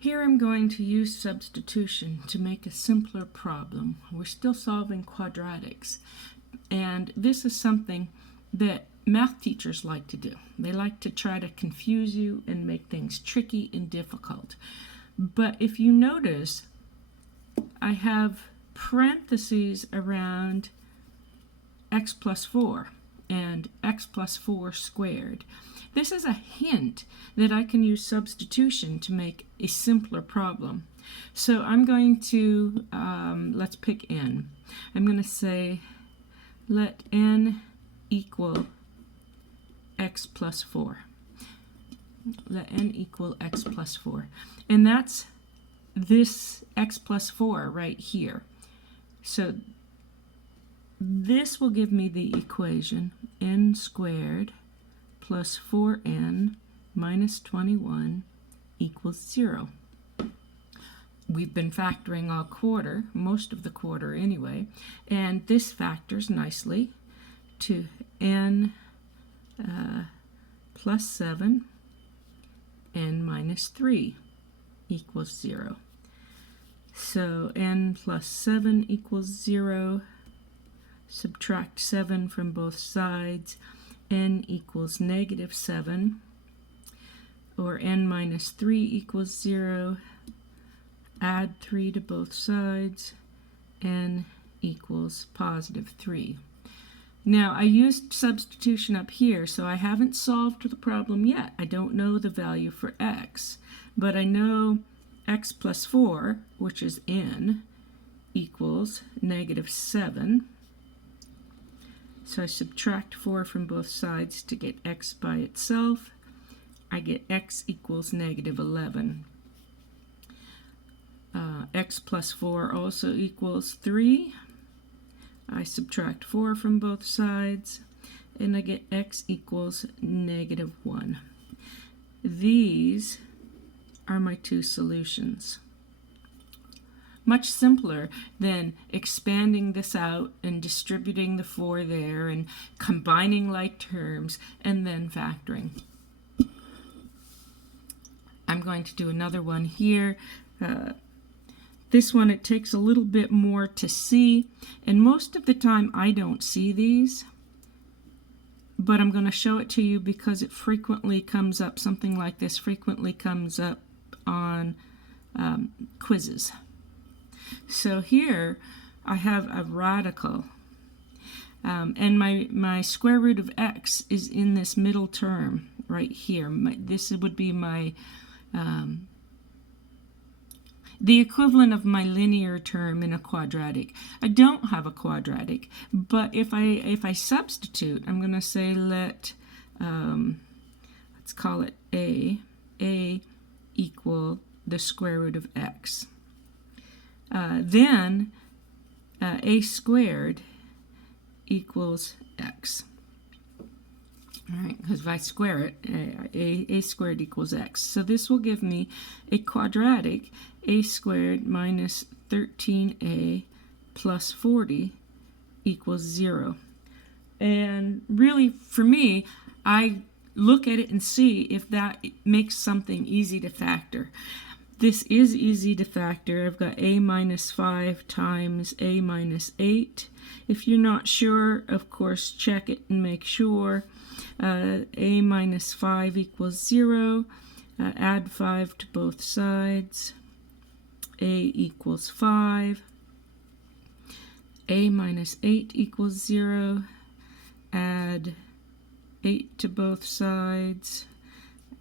Here I'm going to use substitution to make a simpler problem. We're still solving quadratics, and this is something that math teachers like to do. They like to try to confuse you and make things tricky and difficult. But if you notice, I have parentheses around x plus 4 and x plus 4 squared. This is a hint that I can use substitution to make a simpler problem. So I'm going to, let's pick n. I'm going to say let n equal x plus 4. Let n equal x plus 4. And that's this x plus 4 right here. So this will give me the equation n squared plus 4n minus 21 equals 0. We've been factoring all quarter, most of the quarter anyway, and this factors nicely to n plus 7 n minus 3 equals 0. So n plus 7 equals 0. Subtract 7 from both sides. N equals negative 7. Or n minus 3 equals 0. Add 3 to both sides. N equals positive 3. Now, I used substitution up here, so I haven't solved the problem yet. I don't know the value for x, but I know x plus 4, which is n, equals negative 7. So I subtract 4 from both sides to get x by itself. I get x equals negative 11. X plus 4 also equals 3. I subtract 4 from both sides, and I get x equals negative 1. These are my two solutions. Much simpler than expanding this out and distributing the 4 there and combining like terms and then factoring. I'm going to do another one here. This one, it takes a little bit more to see, and most of the time I don't see these, but I'm going to show it to you because it frequently comes up, something like this frequently comes up on quizzes. So here I have a radical, and my square root of x is in this middle term right here. This would be my the equivalent of my linear term in a quadratic. I don't have a quadratic, but if I substitute, I'm going to say let's call it a equal the square root of x. Then a squared equals x. All right, because if I square it, a squared equals x. So this will give me a quadratic, a squared minus 13a plus 40 equals 0. And really, for me, I look at it and see if that makes something easy to factor. This is easy to factor. I've got a minus 5 times a minus 8. If you're not sure, of course, check it and make sure. A minus 5 equals 0. Add 5 to both sides. A equals 5. A minus 8 equals 0. Add 8 to both sides.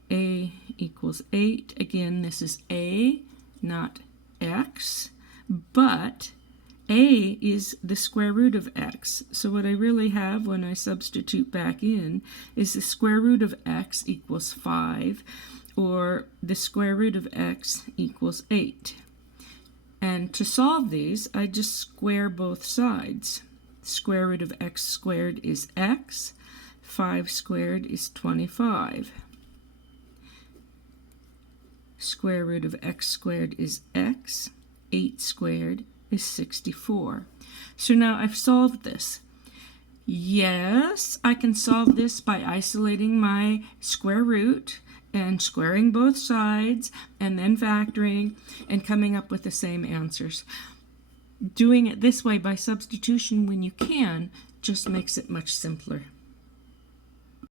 A equals 8. Again, this is a, not x, but a is the square root of x. So what I really have when I substitute back in is the square root of x equals 5, or the square root of x equals 8. And to solve these, I just square both sides. Square root of x squared is x. 5 squared is 25. Square root of x squared is x. 8 squared is 64. So now I've solved this. Yes, I can solve this by isolating my square root and squaring both sides and then factoring and coming up with the same answers. Doing it this way by substitution when you can just makes it much simpler.